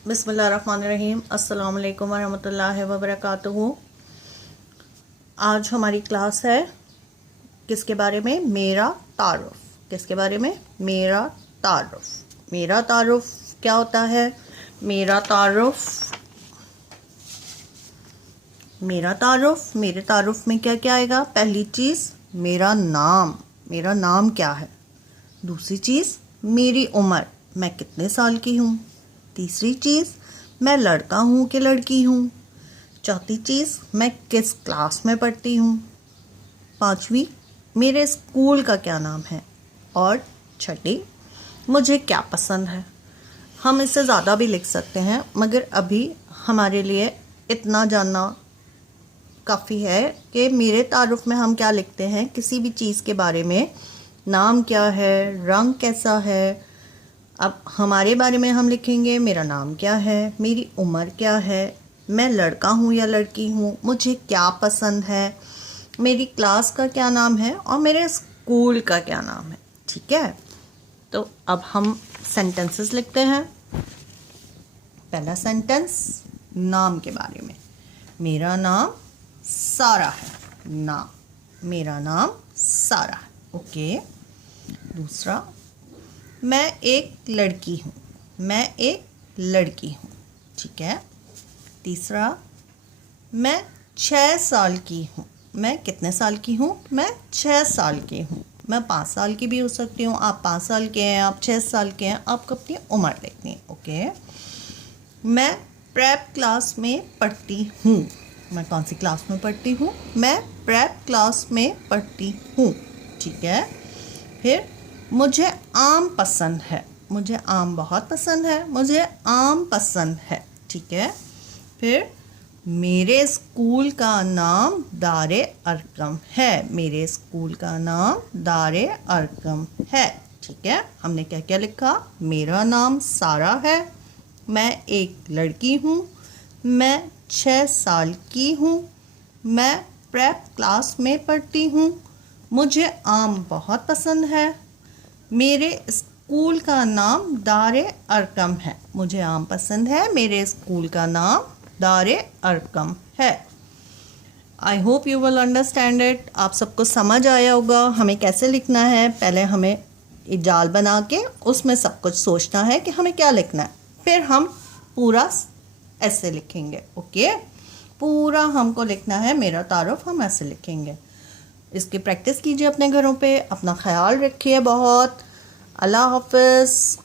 बिस्मिल्लाहिर्रहमानिर्रहीम। अस्सलाम वालेकुम वरहमतुल्लाहि वबरकातुहू। आज हमारी क्लास है किसके बारे में? मेरा तारुफ। किसके बारे में? मेरा तारुफ। मेरा तारुफ क्या होता है? मेरा तारुफ मेरे तारुफ में क्या क्या आएगा? पहली चीज़ मेरा नाम। मेरा नाम क्या है? दूसरी चीज़ मेरी उम्र, मैं कितने साल की हूँ। तीसरी चीज़ मैं लड़का हूँ कि लड़की हूँ। चौथी चीज़ मैं किस क्लास में पढ़ती हूँ। पांचवी मेरे स्कूल का क्या नाम है। और छठी मुझे क्या पसंद है। हम इससे ज़्यादा भी लिख सकते हैं, मगर अभी हमारे लिए इतना जानना काफ़ी है कि मेरे तारुफ में हम क्या लिखते हैं। किसी भी चीज़ के बारे में नाम क्या है, रंग कैसा है। अब हमारे बारे में हम लिखेंगे मेरा नाम क्या है, मेरी उम्र क्या है, मैं लड़का हूँ या लड़की हूँ, मुझे क्या पसंद है, मेरी क्लास का क्या नाम है और मेरे स्कूल का क्या नाम है। ठीक है, तो अब हम सेंटेंसेस लिखते हैं। पहला सेंटेंस नाम के बारे में। मेरा नाम सारा है। मेरा नाम सारा है। ओके। दूसरा मैं एक लड़की हूँ। मैं एक लड़की हूँ। ठीक है। तीसरा मैं 6 साल की हूँ। मैं कितने साल की हूँ? मैं 6 साल की हूँ। मैं 5 साल की भी हो सकती हूँ। आप 5 साल के हैं, आप 6 साल के हैं, आपको अपनी उम्र लिखनी है। ओके। मैं प्रेप क्लास में पढ़ती हूँ। मैं कौन सी क्लास में पढ़ती हूँ? मैं प्रेप क्लास में पढ़ती हूँ। ठीक है। फिर मुझे आम पसंद है। मुझे आम बहुत पसंद है। मुझे आम पसंद है। ठीक है। फिर मेरे स्कूल का नाम दारे अरकम है। मेरे स्कूल का नाम दारे अरकम है। ठीक है। हमने क्या क्या लिखा? मेरा नाम सारा है। मैं एक लड़की हूँ। मैं 6 साल की हूँ। मैं प्रेप क्लास में पढ़ती हूँ। मुझे आम बहुत पसंद है। मेरे स्कूल का नाम दारे अरकम है। मुझे आम पसंद है। मेरे स्कूल का नाम दारे अरकम है। I hope you will understand it. आप सबको समझ आया होगा हमें कैसे लिखना है। पहले हमें एक जाल बना के उसमें सब कुछ सोचना है कि हमें क्या लिखना है, फिर हम पूरा ऐसे लिखेंगे। ओके। पूरा हमको लिखना है मेरा तारुफ, हम ऐसे लिखेंगे। इसकी प्रैक्टिस कीजिए अपने घरों पे। अपना ख्याल रखिए बहुत। अल्लाह हाफ़िज़।